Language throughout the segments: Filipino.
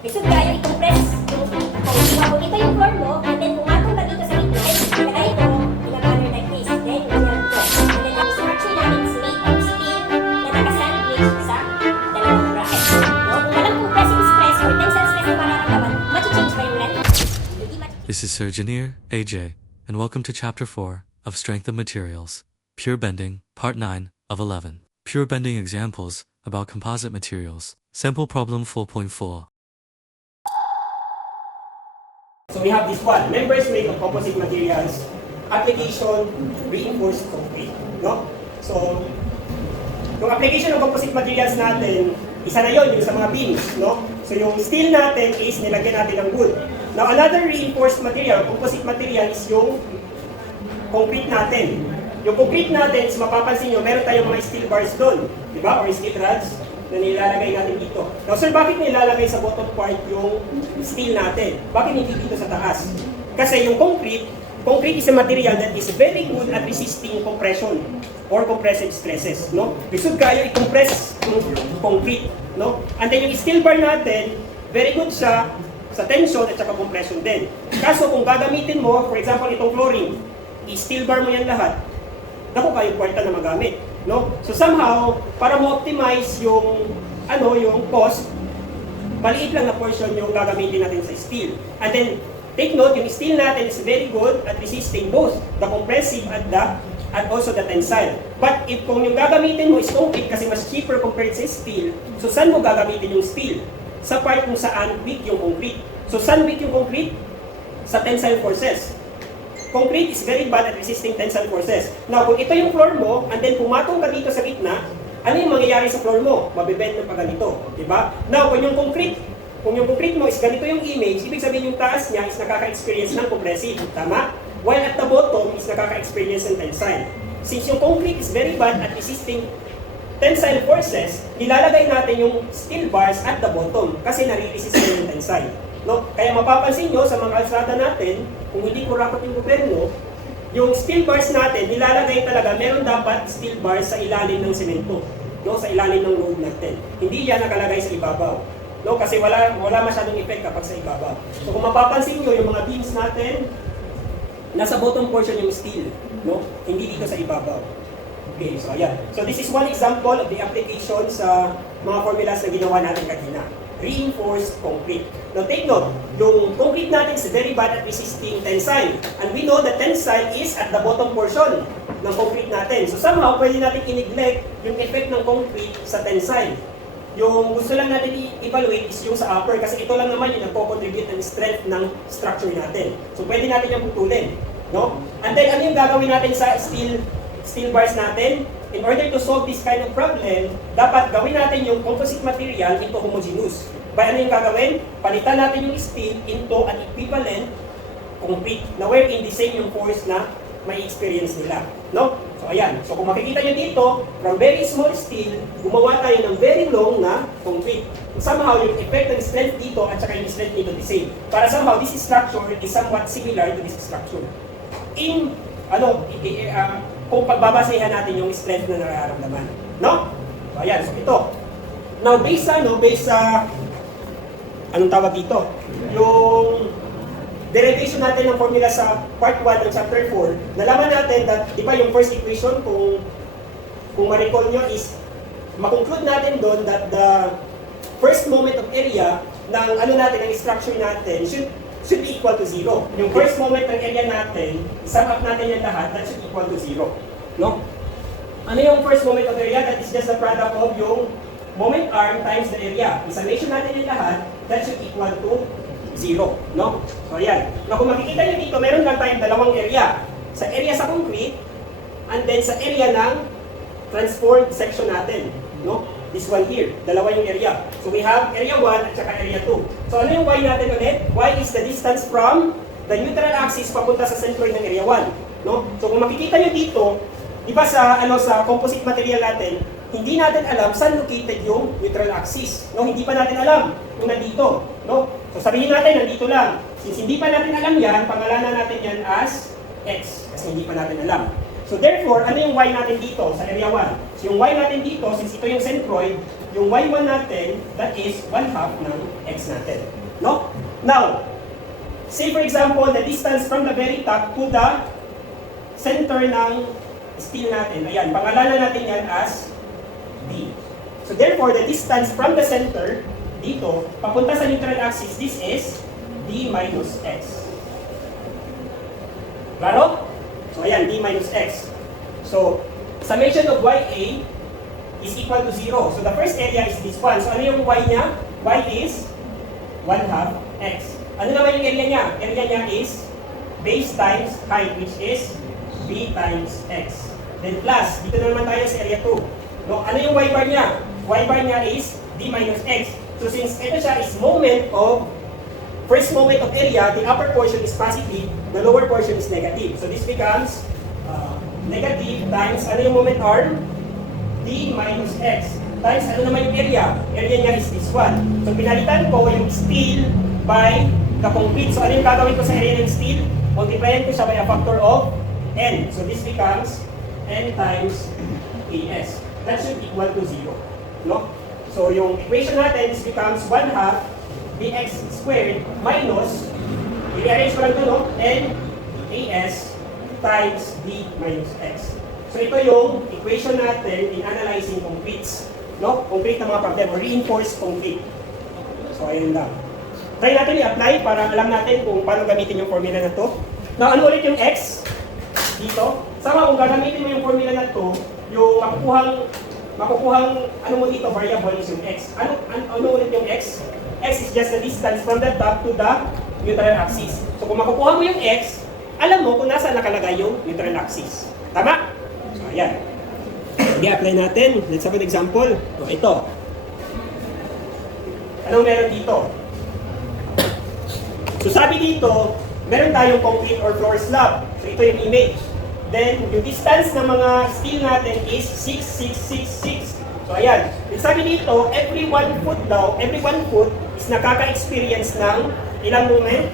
Lisod kayo i-compress yung kung ito yung floor mo, and then pumatong ka dito sa gitna, kaya ito, in-a-manner like this. Then, ganyan ito. And then, ang structure namin is made of steel na naka-sandwich sa dalawang bracket. No? Kung walang compressive stress or tensile stress na mararamdaman, machi-change ba yung length? Hindi machi-change. This is Surgeoneer AJ, and welcome to Chapter 4 of Strength of Materials, Pure Bending, Part 9 of 11. Pure Bending Examples about Composite Materials. Sample Problem 4.4. So we have this one, members made of composite materials, application, reinforced concrete. No? So, yung application ng composite materials natin, isa na yun, yung sa mga beams. No? So yung steel natin is nilagyan natin ng wood. Now another reinforced material, composite material is yung concrete natin. Yung concrete natin, is mapapansin nyo, meron tayong mga steel bars doon. Diba? Or steel rods na nilalagay natin dito. Now sir, bakit nilalagay sa bottom part yung steel natin? Bakit hindi dito sa taas? Kasi yung concrete is a material that is very good at resisting compression or compressive stresses. No? Lisod kayo i-compress yung concrete. No? And then yung steel bar natin, very good siya sa tension at saka compression din. Kaso kung gagamitin mo, for example, itong flooring, i-steel bar mo yan lahat, naku kayo kwarta na magamit. No? So somehow, para mo-optimize yung yung cost, maliit lang na portion yung gagamitin natin sa steel. And then, take note, yung steel natin is very good at resisting both the compressive and also the tensile. But if kung yung gagamitin mo is concrete kasi mas cheaper compared sa steel, so saan mo gagamitin yung steel? Sa part kung saan weak yung concrete. So saan weak yung concrete? Sa tensile forces. Concrete is very bad at resisting tensile forces. Now, kung ito yung floor mo, and then pumatong ka dito sa gitna, ano yung mangyayari sa floor mo? Mabibend na pa ganito. Diba? Now, kung yung concrete mo is ganito yung image, ibig sabihin yung taas niya is nakaka-experience ng compressive. Tama? While at the bottom is nakaka-experience ng tensile. Since yung concrete is very bad at resisting tensile forces, nilalagay natin yung steel bars at the bottom kasi nare-resist yung tensile. No? Kaya mapapansin nyo sa mga kalsada natin, kung hindi kurakot yung gobyerno, yung steel bars natin, nilalagay talaga, meron dapat steel bars sa ilalim ng semento. No? Sa ilalim ng road natin. Hindi yan nakalagay sa ibabaw. No? Kasi wala masyadong effect kapag sa ibabaw. So kung mapapansin nyo, yung mga beams natin, nasa bottom portion yung steel. No? Hindi dito sa ibabaw. Okay, so ayan. So this is one example of the application sa mga formulas na ginawa natin kanina. Reinforced concrete. Now take note, yung concrete natin is very bad at resisting tensile. And we know that tensile is at the bottom portion ng concrete natin. So somehow, pwede natin i-neglect yung effect ng concrete sa tensile. Yung gusto lang natin i-evaluate is yung sa upper kasi ito lang naman yung nagpo-contribute ng strength ng structure natin. So pwede natin yung putulin. No? And then ano yung gagawin natin sa steel bars natin? In order to solve this kind of problem, dapat gawin natin yung composite material into homogeneous. By ano yung gagawin? Palitan natin yung steel into an equivalent concrete na wherein the same yung force na may experience nila. No? So ayan. So kung makikita nyo dito, from very small steel, gumawa tayo ng very long na concrete. Somehow yung effect ng strength dito at saka yung strength dito the same. Para somehow this structure is somewhat similar to this structure. Kung pagbabasehan natin yung strength na nararamdaman. No? So, ayan. So, ito. Now, based sa anong tawag dito? Yung derivation natin ng formula sa part 1 ng chapter 4, nalaman natin that, di ba yung first equation, kung ma-recall nyo is, makonclude natin doon that the first moment of area ng ng structure natin should be equal to 0. Yung first moment ng area natin, sum up natin yan lahat, that should equal to 0. No? Ano yung first moment of area? That is just the product of yung moment arm times the area. Isummation natin yan lahat, that should equal to 0. No? So ayan. Na kung makikita nyo dito, meron lang tayong dalawang area. Sa area sa concrete, and then sa area ng transformed section natin. No? This one here, dalawa yung area. So we have area 1 at saka area 2. So ano yung y natin ulit? Y is the distance from the neutral axis papunta sa centroid ng area 1. No? So kung makikita nyo dito, di ba sa composite material natin, hindi natin alam saan located yung neutral axis. No? Hindi pa natin alam kung nandito. No? So sabihin natin, nandito lang. Since hindi pa natin alam yan, pangalanan natin yan as x. Kasi hindi pa natin alam. So therefore, ano yung y natin dito sa area 1? So yung y natin dito, since ito yung centroid, yung y1 natin, that is 1/2 ng x natin. No? Now, say for example, the distance from the very top to the center ng steel natin. Ayan, pangalanan natin yan as D. So therefore, the distance from the center, dito, papunta sa neutral axis, this is D minus x. Klaro? So ayan, D minus x. So, summation of YA is equal to 0. So the first area is this one. So ano yung y niya? Y is 1/2 x. Ano naman yung area niya? Area niya is base times height, which is b times x. Then plus, dito na naman tayo sa area 2. No, ano yung y bar niya? Y bar niya is d minus x. So since ito siya is first moment of area, the upper portion is positive, the lower portion is negative. So this becomes negative times, ano yung moment arm? D minus x. Times ano naman yung area? Area niya is this one. So pinalitan ko yung steel by the concrete. So ano yung gagawin ko sa area ng steel? Multiplyan ko siya by a factor of n. So this becomes n times as. That should equal to 0. No? So yung equation natin is becomes 1/2 dx squared minus, i-rearrange ko lang ito, no? N as times d minus x. So ito yung equation natin in analyzing concretes. No? Concrete na mga problem, or reinforced concrete. So ayun lang. Try natin i-apply para alam natin kung paano gamitin yung formula na to. Now, ano ulit yung x? Dito. Sama kung gagamitin mo yung formula na to, yung makukuhang ano mo dito, variable is yung x. Ano ulit yung x? X is just the distance from the top to the neutral axis. So kung makukuha mo yung x, alam mo kung nasa nakalagay yung neutral axis. Tama? So ayan. I-apply natin. Let's have an example. So ito. Anong meron dito? So sabi dito, meron tayong concrete or floor slab. So ito yung image. Then, yung distance ng mga steel natin is 6,666. So ayan. Yung sabi dito, every 1 foot daw, every 1 foot is nakaka-experience ng ilang moment?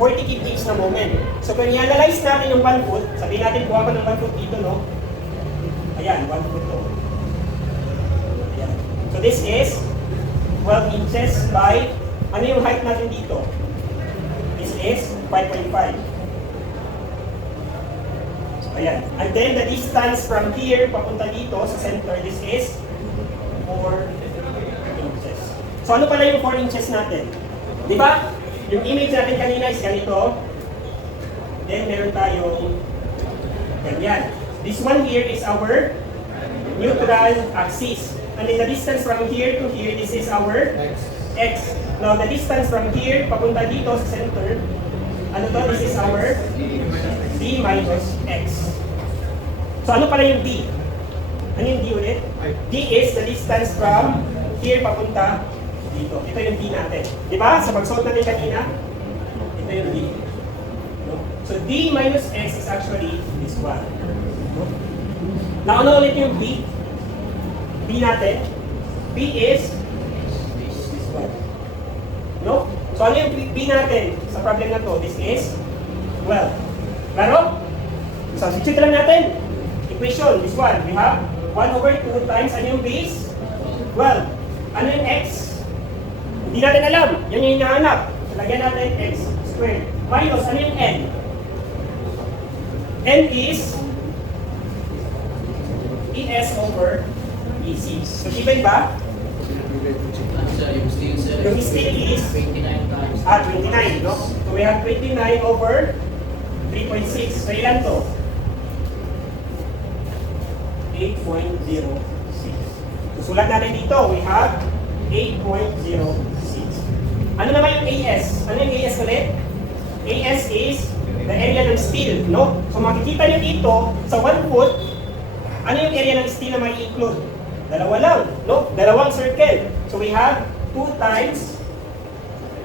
40 kPh na moment. So kung i-analyze natin yung 1 foot, sabihin natin buha ko ng 1 foot dito, no? Ayan, 1 foot to. Ayan. So this is 12 inches by, ano yung height natin dito? This is 5.5. So ayan. And then the distance from here papunta dito sa center, this is 4 inches. So ano pala yung 4 inches natin? Di ba? Yung image natin kanina is ganito. Then meron tayong ganyan. This one here is our neutral axis. And then the distance from here to here, this is our x. Now the distance from here papunta dito sa center, ano to? This is our d minus x. So ano pala yung d? Ano yung d ulit? D is the distance from here papunta dito. Ito yung d natin. Di ba? Sa pagsuot natin kanina, ito yung d. No? So d minus x is actually this one. No? Now ano ulit yung b? B natin? B is this one. No? So ano yung b natin sa problem na to? This is 12. Klaro? So check lang natin. Equation, this one. We have 1/2 times ano yung base? 12. Ano yung x? Hindi natin alam. Yan yung hinahanap. So lagyan natin x squared. Minus, ano yung n? N is ES over EC. So given ba? Yung steel sir, Yung steel is 29 times. 29, no? So we have 29 over 3.6. So ilan to? 8.06. So sulat natin dito, we have 8.06. Ano naman yung AS? Ano yung AS ulit? AS is the area ng steel, no? So makikita nyo dito, sa 1 foot, ano yung area ng steel na may include? Dalawa lang, no? Dalawang circle. So we have 2 times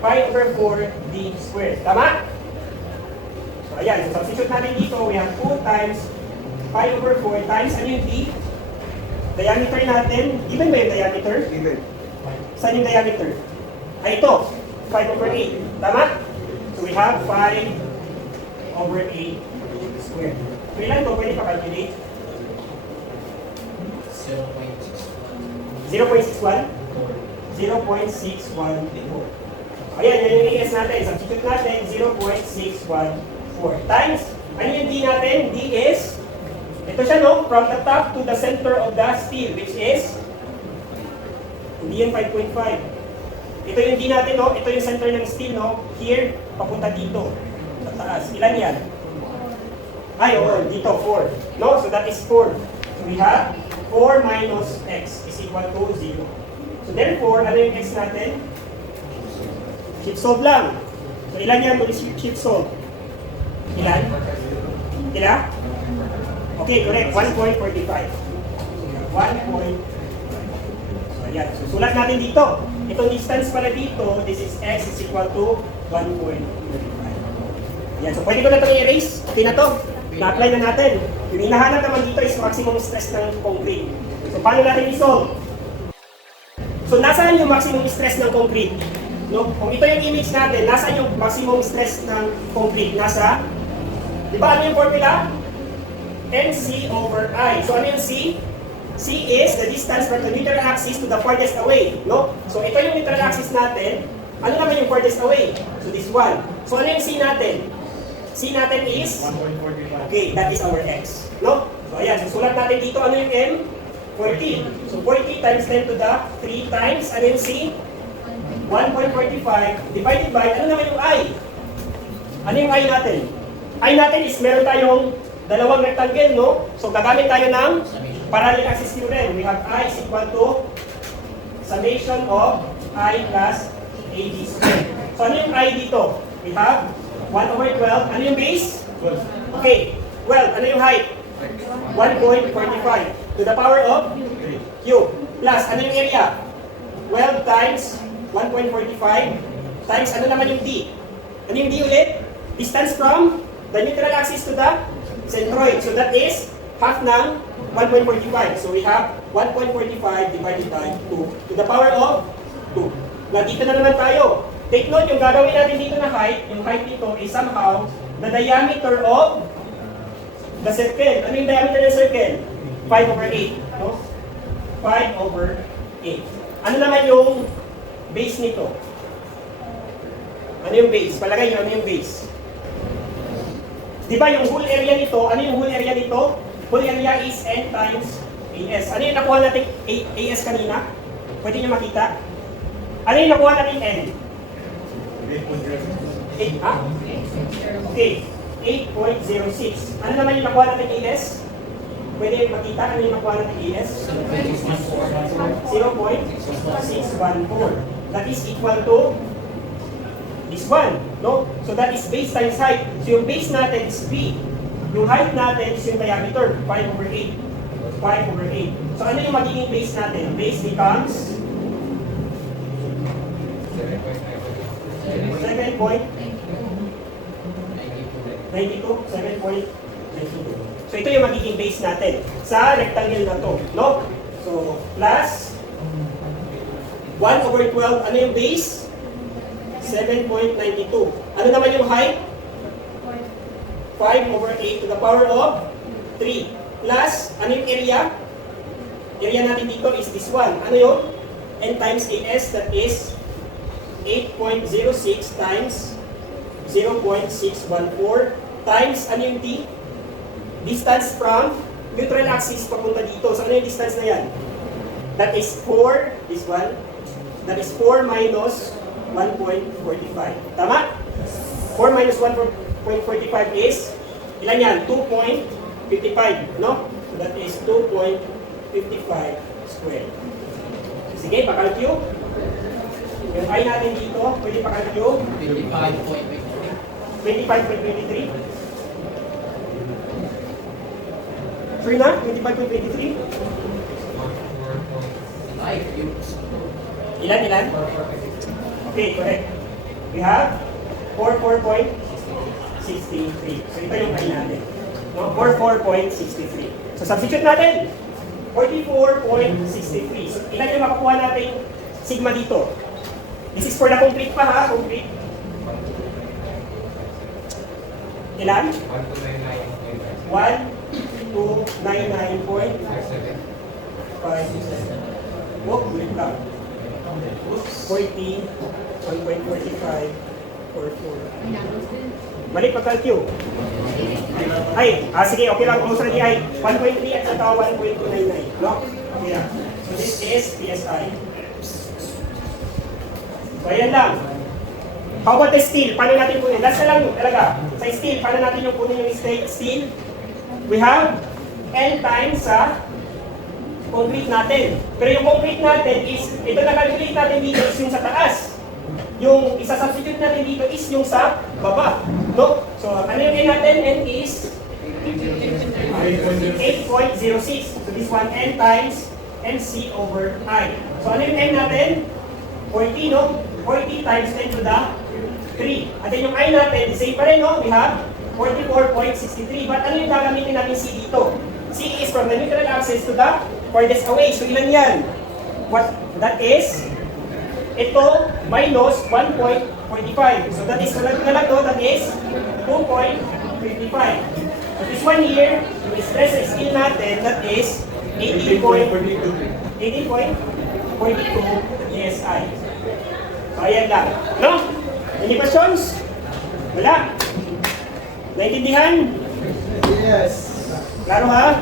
pi over 4 d squared. Tama? So ayan, so substitute natin dito, we have 2 times pi over 4 times, ano yung d? Diameter natin, given ba yung diameter? Given. Saan yung diameter? Ay ito, 5 over 8. Tama? So we have 5 over 8 squared. So ilan to? Pwede pa calculate? 0.61. 0.61? 0.614. Ayan, yan yung AS natin. Substitute natin, 0.614. Times, ano yung D natin? D is, ito siya no, from the top to the center of the steel, which is, hindi yan 5.5. Ito yung D natin no, ito yung center ng steel no, here, papunta dito, sa taas. Ilan yan? Ay, oo, dito, 4. No, so that is 4. So we have 4 minus x is equal to 0. So therefore, ano yung x natin? Shift solve lang. So ilan yan kung shift solve? Ilan? Ilan? Okay, correct. 1.45. 1. So ayan. So sulat natin dito. Itong distance pala dito, this is x is equal to 1.45. Ayan. So pwede ko na itong i-erase. Okay na to. Na-apply na natin. Yung hinahanap naman dito is maximum stress ng concrete. So paano natin i-solve? So nasaan yung maximum stress ng concrete? No? Kung ito yung image natin, nasa yung maximum stress ng concrete? Nasa, di ba ano yung formula? MC over I. So ano yung C? C is the distance from the neutral axis to the farthest away. No? So ito yung neutral axis natin. Ano naman yung farthest away? So this one. So ano yung C natin? C natin is? 1.45. Okay, that is our X. No? So ayan, susulat natin dito ano yung M? 40. So 40 times 10 to the 3 times, ano yung C? 1.45 divided by, ano naman yung I? Ano yung I natin? I natin is meron tayong dalawang rectangle, no? So gagamit tayo ng parallel axis theorem. We have I is equal to summation of I plus AB squared. So ano yung I dito? We have 1 over 12. Ano yung base? Okay. Well, ano yung height? 1.45 to the power of Q. Plus, ano yung area? 12 times 1.45 times ano naman yung D? Ano yung D ulit? Distance from the neutral axis to the centroid. So that is half ng 1.45. So we have 1.45 divided by 2 to the power of 2. Nandito na naman tayo. Take note, yung gagawin natin dito na height, yung height dito is somehow the diameter of the circle. Ano yung diameter ng circle? 5 over 8. No? 5 over 8. Ano naman yung base nito? Ano yung base? Palagay nyo, ano yung base? Di ba yung whole area nito, ano yung whole area nito? Whole area is n times AS. Ano yung nakuha natin AS kanina? Pwede nyo makita? Ano yung nakuha natin n? 8, ha? Okay, 8.06. Ano naman yung nakuha natin AS? Pwede makita ano yung nakuha natin AS? 0.614. That is equal to this one, no? So that is base times height. So yung base natin is B. Yung height natin is yung diameter, 5 over 8. 5 over 8. So ano yung magiging base natin? Base becomes 7.92. 7.92. So ito yung magiging base natin sa rectangle na to, no? So plus 1 over 12, ano yung base? 7.92. Ano naman yung height? 5 over 8 to the power of 3. Plus, ano yung area? Area natin dito is this one. Ano yun? N times AS, that is 8.06 times 0.614 times, ano yung T? Distance from neutral axis papunta dito. So ano yung distance na yan? That is 4, this one. That is 4 minus 1.45. Tama? 4 minus 1.45 is, ilan yan? 2.55, no? So that is 2.55 square. Sige, pakalkyo. Yung I natin dito, pwede pakalkyo. 25.23. Sure na? 25.23? Ilan? Okay, correct. We have 44.63. So ito yung I natin. No? 44.63. So substitute natin. 44.63. So ilan yung makakuha natin sigma dito? This is for the complete pa ha, complete. Ilan? 1299.57. Oh, wait lang. 40, 1.45, 44. Balik pagka-Q. Ay, sige, okay lang. Kung sa ay 1.3 at saka 1.299. No? Okay lang. So this is PSI. So ayan lang. How about the steel? Paano natin kunin? Last na lang talaga. Sa steel, paano natin yung kunin yung steel? We have N times sa concrete natin. Pero yung concrete natin is, ito na calculate natin dito is yung sa taas. Yung isa-substitute natin dito is yung sa baba. No? So, ano yung N natin? N is 8.06. So this one, N times MC over I. So, ano yung N natin? 40, no? 40 times 10 to the 3. At then yung I natin, the same pa rin, no? We have 44.63. But ano yung gagamitin natin C dito? C is from the neutral axis to the farthest away. So, ilan yan? What? That is, ito minus 1.45. So, that is, na lang to, that is 2.55. So, this one here, yung stress sa steel natin, that is 18.42 ESI. So, ayan lang. No? Any questions? Wala? Naintindihan? Yes. Klaro ha?